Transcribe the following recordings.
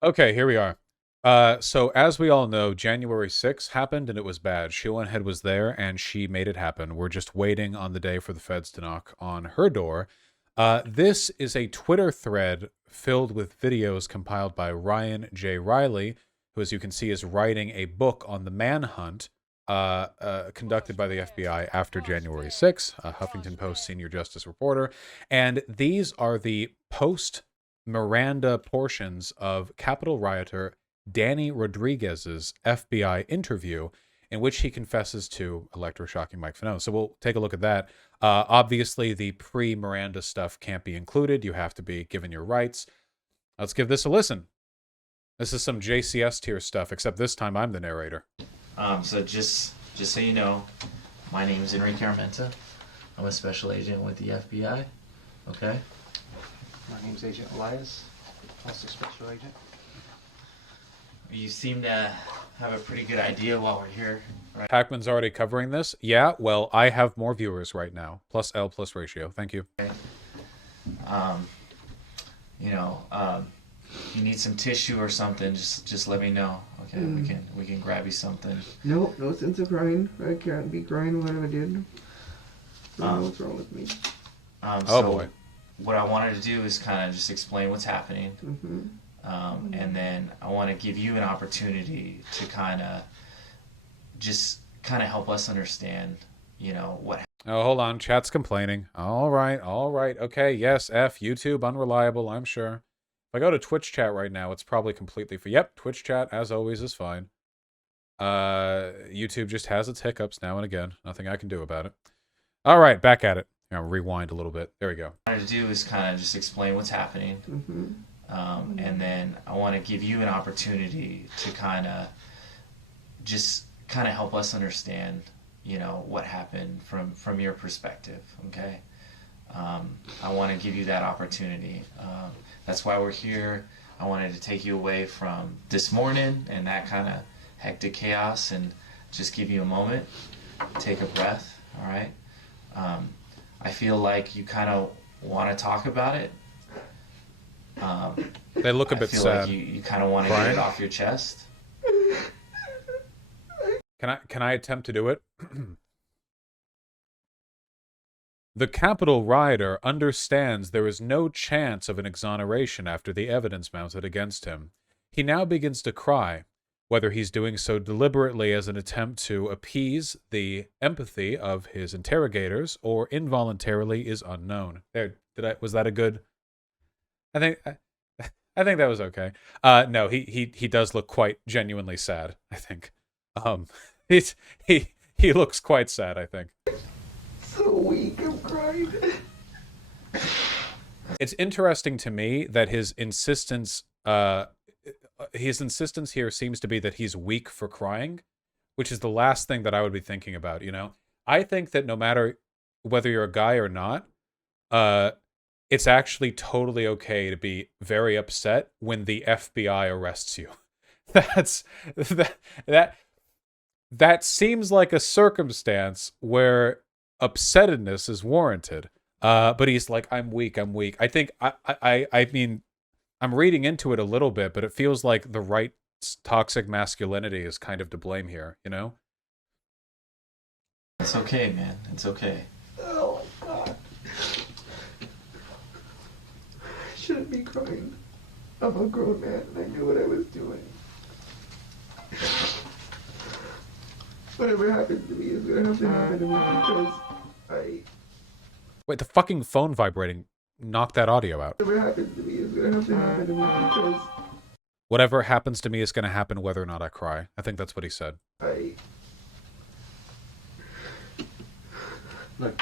Okay, here we are. So as we all know, January 6th happened and it was bad. Sheila Head was there and she made it happen. We're just waiting on the day for the feds to knock on her door. This is a Twitter thread filled with videos compiled by Ryan J. Riley, who, as you can see, is writing a book on the manhunt conducted by the FBI after January 6th, a Huffington Post senior justice reporter. And these are the post Miranda portions of Capitol rioter Danny Rodriguez's FBI interview, in which he confesses to electroshocking Mike Fanone. So we'll take a look at that. Obviously, the pre-Miranda stuff can't be included. You have to be given your rights. Let's give this a listen. This is some JCS tier stuff, except this time I'm the narrator. So just so you know, my name is Enrique Armenta. I'm a special agent with the FBI. Okay. My name's Agent Elias, also special agent. You seem to have a pretty good idea while we're here, right? Hackman's already covering this. Yeah, well, I have more viewers right now. Plus L plus ratio. Thank you. Okay. If you need some tissue or something, just let me know. Okay, we can grab you something. No sense of crying. I can't be crying what I did. I don't know what's wrong with me. Oh boy. What I wanted to do is kind of just explain what's happening. And then I want to give you an opportunity to kind of help us understand, what. Oh, hold on. Chat's complaining. All right. Okay, yes, F, YouTube, unreliable, I'm sure. If I go to Twitch chat right now, it's probably completely free. Yep, Twitch chat, as always, is fine. YouTube just has its hiccups now and again. Nothing I can do about it. All right, back at it. Rewind a little bit. There we go. What I wanted to do is kind of just explain what's happening. And then I want to give you an opportunity to kind of help us understand, what happened from your perspective, okay? I want to give you that opportunity. That's why we're here. I wanted to take you away from this morning and that kind of hectic chaos and just give you a moment, take a breath, all right? I feel like you kind of want to talk about it. They look a bit sad. I feel like you kind of want to get it off your chest. Can I attempt to do it? The Capitol rioter understands there is no chance of an exoneration after the evidence mounted against him. He now begins to cry. Whether he's doing so deliberately as an attempt to appease the empathy of his interrogators or involuntarily is unknown. Was that a good? I think that was okay. No, he does look quite genuinely sad, I think. He looks quite sad, I think. So weak, I'm crying. It's interesting to me that his insistence here seems to be that he's weak for crying, which is the last thing that I would be thinking about, I think that no matter whether you're a guy or not, it's actually totally okay to be very upset when the FBI arrests you. That seems like a circumstance where upsettedness is warranted. But he's like, I'm weak. I think I mean, I'm reading into it a little bit, but it feels like the right toxic masculinity is kind of to blame here, It's okay, man. It's okay. Oh my god. I shouldn't be crying. I'm a grown man and I knew what I was doing. Whatever happens to me is gonna have to happen to me because Wait, the fucking phone vibrating knocked that audio out. Whatever happens to me is gonna have to happen to me because whatever happens to me is gonna happen whether or not I cry. I think that's what he said. Look,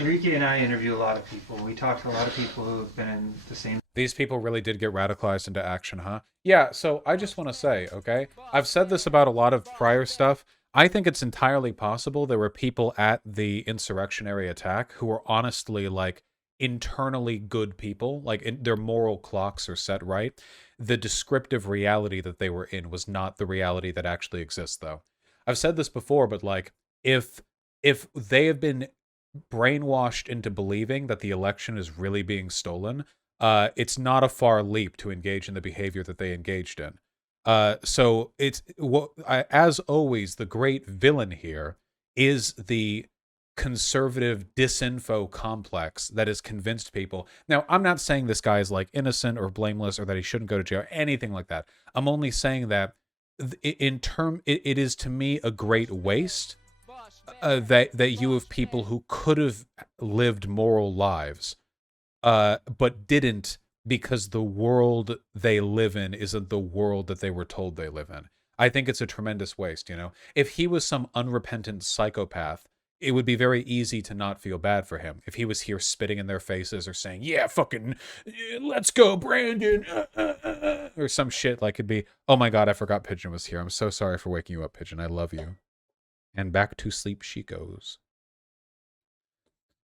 Enrique and I interview a lot of people. We talk to a lot of people who have been in the same. These people really did get radicalized into action, huh? Yeah, so I just want to say, okay? I've said this about a lot of prior stuff. I think it's entirely possible there were people at the insurrectionary attack who were honestly, like, internally good people. Like, their moral clocks are set right. The descriptive reality that they were in was not the reality that actually exists, though. I've said this before, but, like, if they have been brainwashed into believing that the election is really being stolen, it's not a far leap to engage in the behavior that they engaged in. So it's as always, the great villain here is the conservative disinfo complex that has convinced people. Now, I'm not saying this guy is like innocent or blameless or that he shouldn't go to jail, anything like that. I'm only saying that it is to me a great waste that you have people who could have lived moral lives, but didn't, because the world they live in isn't the world that they were told they live in. I think it's a tremendous waste, you know? If he was some unrepentant psychopath, it would be very easy to not feel bad for him. If he was here spitting in their faces or saying, yeah, fucking, let's go, Brandon, or some shit, like it'd be, oh my God, I forgot Pigeon was here. I'm so sorry for waking you up, Pigeon. I love you. And back to sleep she goes.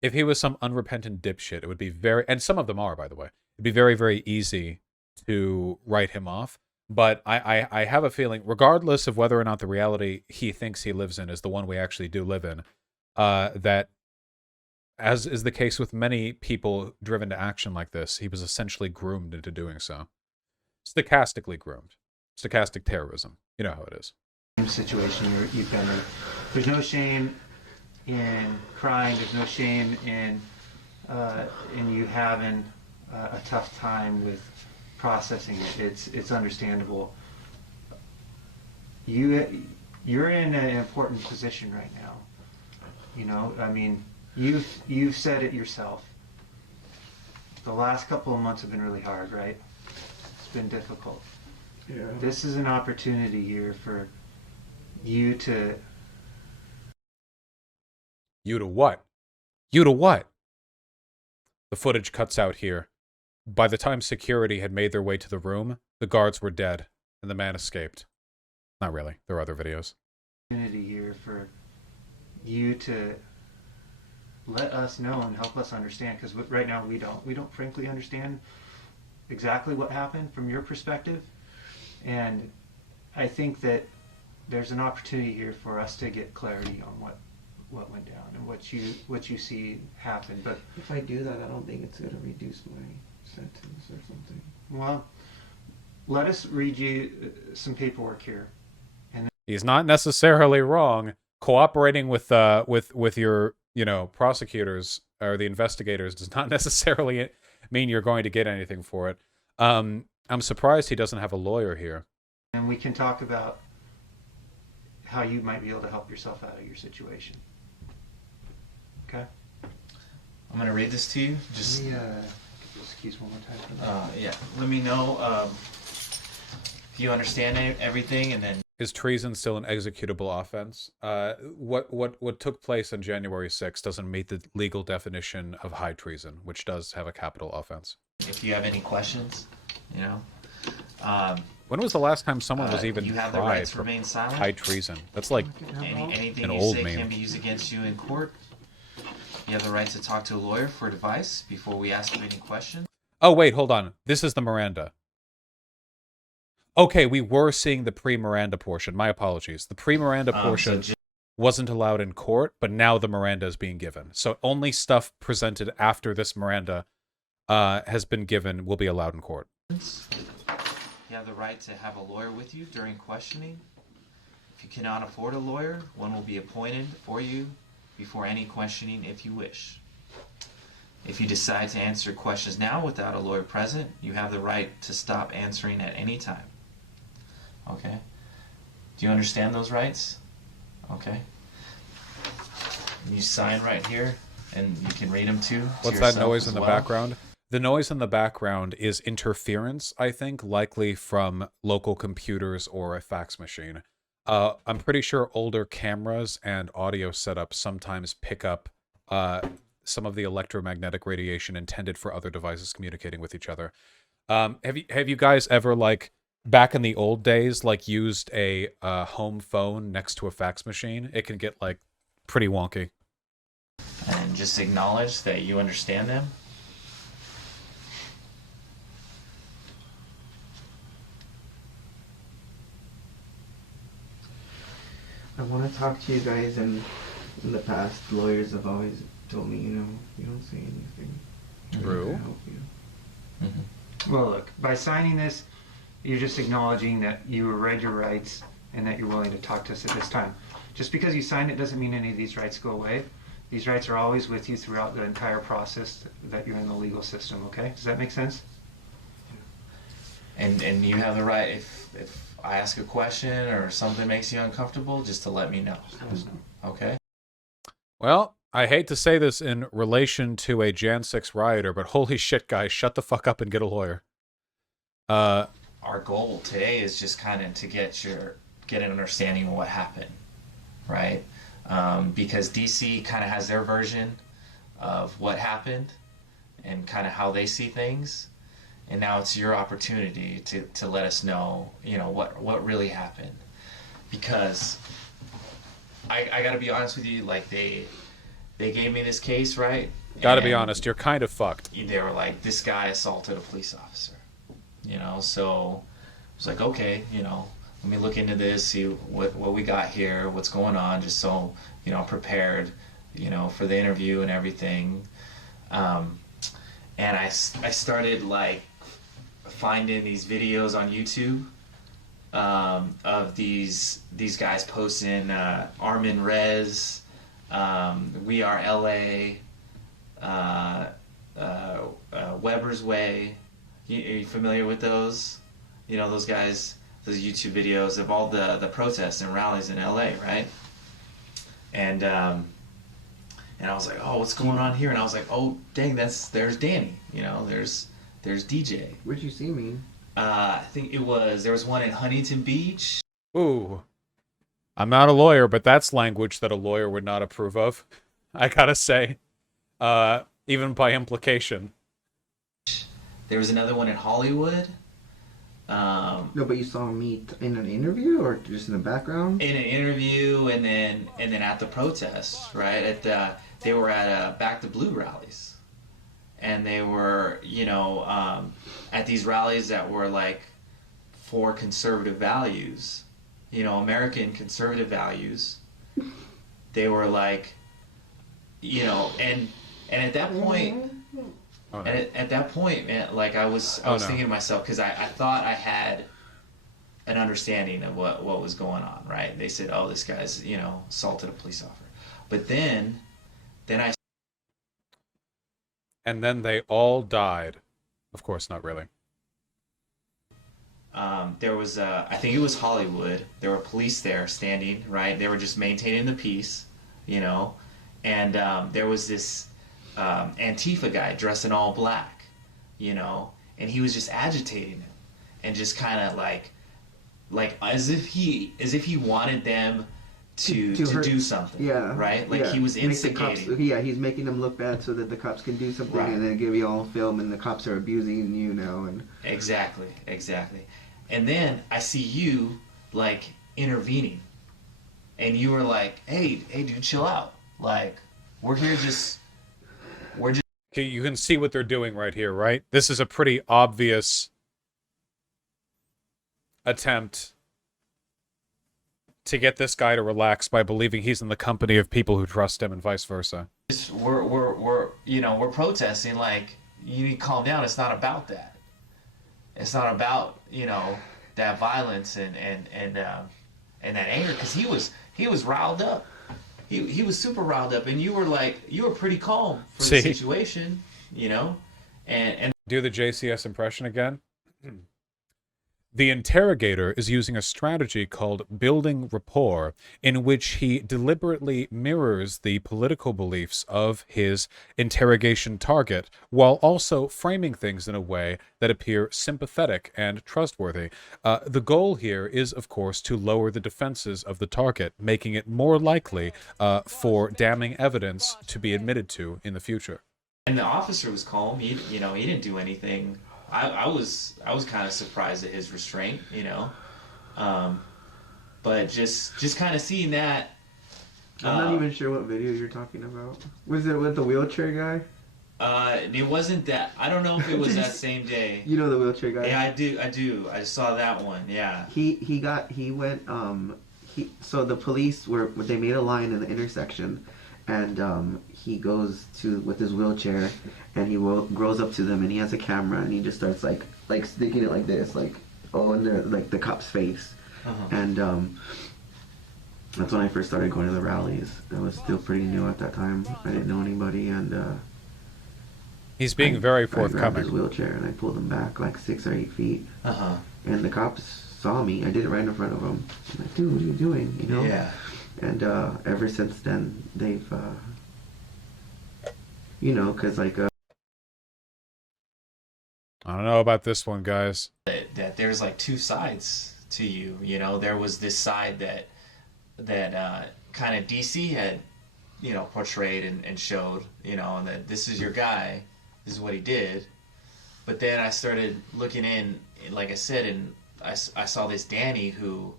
If he was some unrepentant dipshit, it would be very, and some of them are, by the way, it'd be very, very easy to write him off. But I have a feeling, regardless of whether or not the reality he thinks he lives in is the one we actually do live in, that, as is the case with many people driven to action like this, he was essentially groomed into doing so. Stochastically groomed. Stochastic terrorism. You know how it is. Situation you've been in. There's no shame in crying. There's no shame in you having a tough time with processing it. It's understandable. You're in an important position right now. You know, I mean, you've said it yourself. The last couple of months have been really hard, right? It's been difficult. Yeah. This is an opportunity here for you to... You to what? You to what? The footage cuts out here. By the time security had made their way to the room, the guards were dead, and the man escaped. Not really. There are other videos. Opportunity here for you to let us know and help us understand, because right now we don't frankly understand exactly what happened from your perspective, and I think that there's an opportunity here for us to get clarity on what went down and what you see happen. But If I do that, I don't think it's gonna reduce my sentence or something. well, let us read you some paperwork here. He's not necessarily wrong. Cooperating with your, you know, prosecutors or the investigators does not necessarily mean you're going to get anything for it. I'm surprised he doesn't have a lawyer here. And we can talk about how you might be able to help yourself out of your situation. Okay? I'm gonna read this to you. Just Let me get those keys one more time for that. yeah. Let me know if you understand everything, and then Is treason still an executable offense? What took place on January 6th doesn't meet the legal definition of high treason, which does have a capital offense. if you have any questions, you know. When was the last time someone was even you have the right tried to for remain silent. high treason? That's like Anything an you old say meme. can be used against you in court. You have the right to talk to a lawyer for advice before we ask you any questions. Oh, wait, hold on. This is the Miranda. Okay, we were seeing the pre-Miranda portion. My apologies. The pre-Miranda portion wasn't allowed in court, but now the Miranda is being given. So only stuff presented after this Miranda has been given will be allowed in court. You have the right to have a lawyer with you during questioning. If you cannot afford a lawyer, one will be appointed for you before any questioning if you wish. If you decide to answer questions now without a lawyer present, you have the right to stop answering at any time. Okay? Do you understand those rights? Okay. You sign right here, and you can read them too. What's that noise in the background? The noise in the background is interference, I think, likely from local computers or a fax machine. I'm pretty sure older cameras and audio setups sometimes pick up some of the electromagnetic radiation intended for other devices communicating with each other. Have you guys ever, like, back in the old days, like, used a home phone next to a fax machine? It can get, like, pretty wonky. And just acknowledge that you understand them. I want to talk to you guys, and in the past, lawyers have always told me, you know, you don't say anything. I'm True. gonna help you. Well, look, by signing this, you're just acknowledging that you read your rights and that you're willing to talk to us at this time. Just because you signed it doesn't mean any of these rights go away. These rights are always with you throughout the entire process that you're in the legal system, okay? Does that make sense? And you have the right, if I ask a question or something makes you uncomfortable, just to let me know. Let us know. Okay? Well, I hate to say this in relation to a Jan 6 rioter, but holy shit, guys, shut the fuck up and get a lawyer. Our goal today is just kind of to get an understanding of what happened, right? Because DC kind of has their version of what happened and kind of how they see things. And now it's your opportunity to let us know, what really happened. Because I got to be honest with you, like they gave me this case, right? Gotta be honest, you're kind of fucked. They were like, this guy assaulted a police officer, so I was like, okay, let me look into this, see what we got here, what's going on, just so, I'm prepared, for the interview and everything. And I started like finding these videos on YouTube of these guys posting Armin Rez, We Are LA, Weber's Way. Are you familiar with those? Those guys, those YouTube videos of all the protests and rallies in LA, right? And I was like, oh, what's going on here? And I was like, oh, dang, there's Danny. There's DJ. Where'd you see me? I think there was one in Huntington Beach. Ooh. I'm not a lawyer, but that's language that a lawyer would not approve of, I gotta say. Even by implication. There was another one in Hollywood. No, but you saw me in an interview or just in the background? In an interview, and then at the protests, right? They were at Back to Blue rallies, and they were, at these rallies that were like for conservative values, American conservative values. They were like, and at that point. Oh, no. And at that point, man, like I was thinking to myself, because I thought I had an understanding of what was going on, right? They said, oh, this guy's, assaulted a police officer. But then I... And then they all died. Of course, not really. There was, I think it was Hollywood. There were police there standing, right? They were just maintaining the peace, and there was this... Antifa guy dressed in all black, and he was just agitating him and just kind of like as if he wanted them to do something. Yeah. Right? Like yeah. he was Make the instigating. cops, he's making them look bad so that the cops can do something, Right. and then give you all film, and the cops are abusing you now. And Exactly. And then I see you like intervening, and you were like, hey, dude, chill out. Like we're just. Okay, you can see what they're doing right here, right? This is a pretty obvious attempt to get this guy to relax by believing he's in the company of people who trust him and vice versa. We're protesting, like, you need to calm down. It's not about that. It's not about, that violence and that anger, because he was riled up. He was super riled up, and you were pretty calm for the situation, and do the JCS impression again. The interrogator is using a strategy called building rapport, in which he deliberately mirrors the political beliefs of his interrogation target, while also framing things in a way that appear sympathetic and trustworthy. The goal here is, of course, to lower the defenses of the target, making it more likely for damning evidence to be admitted to in the future. And the officer was calm. He didn't do anything. I was kind of surprised at his restraint, but just kind of seeing that. I'm not even sure what video you're talking about. Was it with the wheelchair guy? It wasn't that. I don't know if it was that same day. You know the wheelchair guy? Yeah, I do. I saw that one. Yeah. So the police they made a line in the intersection, and he goes to with his wheelchair, and he grows up to them, and he has a camera, and he just starts like sticking it like this, like in the cop's face, and that's when I first started going to the rallies. I was still pretty new at that time. I didn't know anybody, and He's being very I grabbed his forthcoming. wheelchair and I pulled him back like 6 or 8 feet, and the cops saw me. I did it right in front of them. I'm like, dude, what are you doing? You know? Yeah. And ever since then, they've, because like. I don't know about this one, guys. That there's like two sides to you. You know, there was this side that kind of DC had, portrayed and showed, and that this is your guy, this is what he did. But then I started looking in, like I said, and I saw this Danny who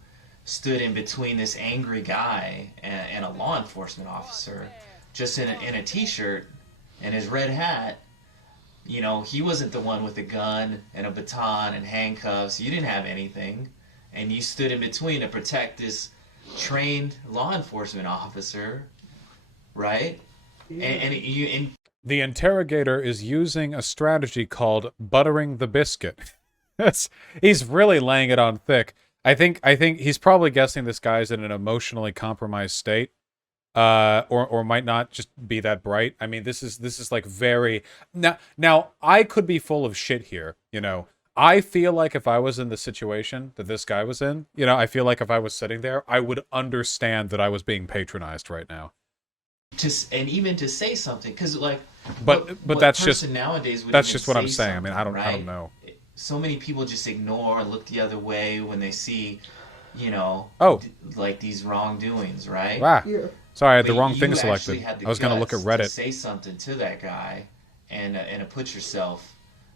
stood in between this angry guy and a law enforcement officer, just in a t-shirt and his red hat. He wasn't the one with a gun and a baton and handcuffs. You didn't have anything, and you stood in between to protect this trained law enforcement officer, right? Yeah. And The interrogator is using a strategy called buttering the biscuit. He's really laying it on thick. I think he's probably guessing this guy's in an emotionally compromised state, or might not just be that bright. I mean, this is like very now. I could be full of shit here. I feel like if I was in the situation that this guy was in, I feel like if I was sitting there, I would understand that I was being patronized right now. even to say something, because but that's just nowadays that's just what I'm saying. I mean, I don't know. So many people just ignore and look the other way when they see, like these wrongdoings, right? Wow. Yeah. Sorry, I had the But wrong you thing actually selected. had the I was going to look at guts Reddit. to say something to that guy, and to put yourself,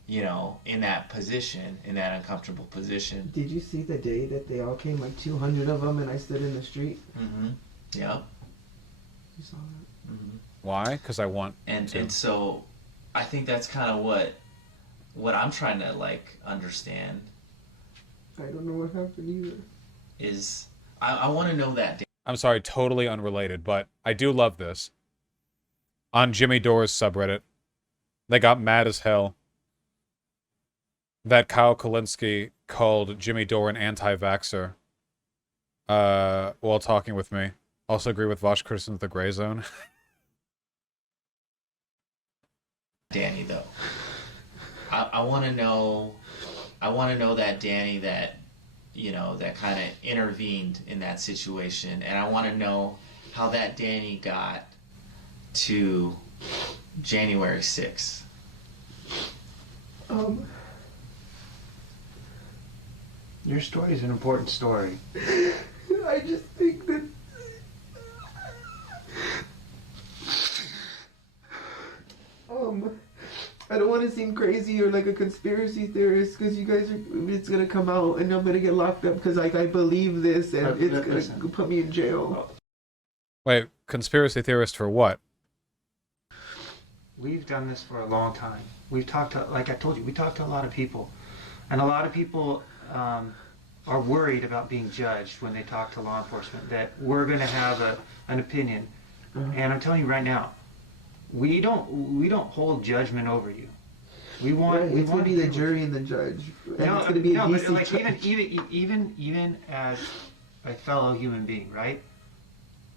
in that position, in that uncomfortable position. Did you see the day that they all came, like 200 of them, and I stood in the street? Mm-hmm. Yeah. You saw that? Mm-hmm. Why? Because I want And to. and so, I think that's kind of what I'm trying to understand I don't know what happened either. is I want to know that. I'm sorry, totally unrelated, but I do love this. On Jimmy Dore's subreddit, they got mad as hell that Kyle Kulinski called Jimmy Dore an anti-vaxxer while talking with me. Also agree with Vaush criticism of the gray zone. Danny, though, I want to know. I want to know that Danny that that kind of intervened in that situation, and I want to know how that Danny got to January 6th. Your story is an important story. I just think that I don't want to seem crazy or like a conspiracy theorist, because you guys it's gonna come out and I'm gonna get locked up because I believe this and it's gonna put me in jail. Wait, conspiracy theorist for what? We've done this for a long time. We've talked to, like I told you, we talked to a lot of people, and a lot of people are worried about being judged when they talk to law enforcement, that we're going to have an opinion. And I'm telling you right now, we don't hold judgment over you. We want It's gonna be the jury and the judge, and it's gonna be a but DC like judge. even as a fellow human being, right?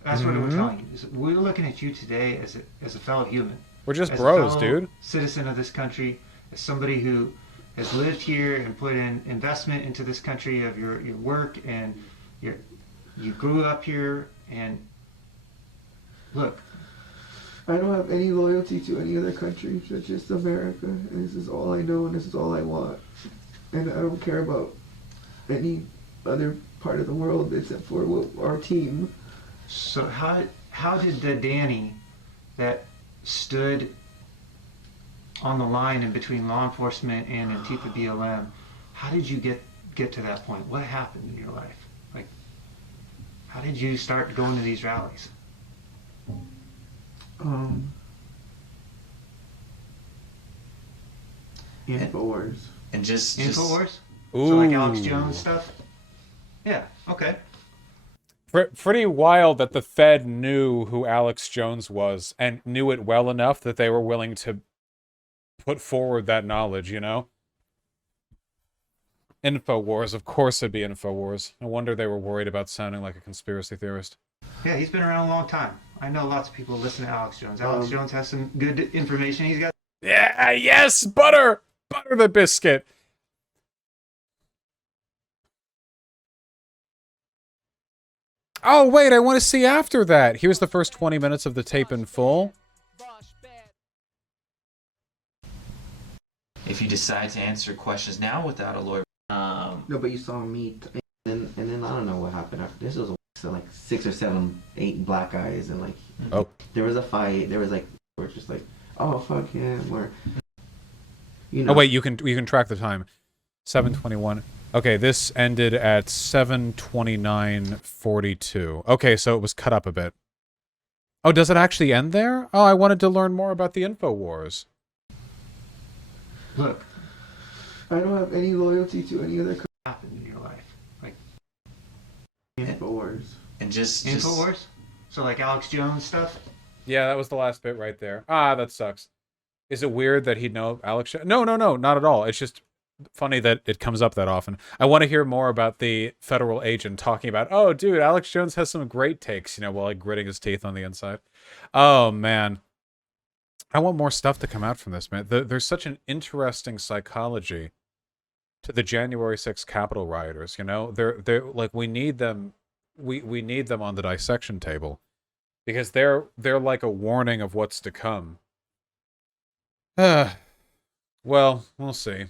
That's what we're telling you. Is we're looking at you today as a fellow human. We're just As bros, a fellow dude. citizen of this country, as somebody who has lived here and put in investment into this country of your work, and you grew up here, and look, I don't have any loyalty to any other country, just America, and this is all I know and this is all I want. And I don't care about any other part of the world except for our team. so how did the Danny that stood on the line in between law enforcement and Antifa BLM, how did you get to that point? What happened in your life? Like, how did you start going to these rallies? Infowars. And just Infowars? Ooh. So like Alex Jones stuff? Yeah, okay. Pretty wild that the Fed knew who Alex Jones was and knew it well enough that they were willing to put forward that knowledge, you know? InfoWars, of course it'd be InfoWars. No wonder they were worried about sounding like a conspiracy theorist. Yeah, he's been around a long time. I know lots of people listen to Alex Jones. Alex Jones has some good information. He's got. Yeah, yes, butter! Butter the biscuit! Oh, wait, I want to see after that. Here's the first 20 minutes of the tape in full. If you decide to answer questions now without a lawyer, No, but you saw me, and then I don't know what happened after this. Was so like 6 or 7, 8 black eyes, and like there was a fight. There was like we're just like, oh fuck him, or you know. Oh wait, you can track the time. 7:21. Okay, this ended at 7:29:42. Okay, so it was cut up a bit. Oh, does it actually end there? Oh, I wanted to learn more about the InfoWars. Look, I don't have any loyalty to any other happened in your life, like InfoWars. and just Infowars. So like Alex Jones stuff. Yeah, that was the last bit right there. Ah, that sucks. Is it weird that he'd know Alex? No, not at all. It's just funny that it comes up that often. I want to hear more about the federal agent talking about, oh, dude, Alex Jones has some great takes, you know, while like gritting his teeth on the inside. Oh, man. I want more stuff to come out from this, man. There's such an interesting psychology to the January 6th Capitol rioters, you know? They're like, we need them. We need them on the dissection table because they're like a warning of what's to come. Well, we'll see.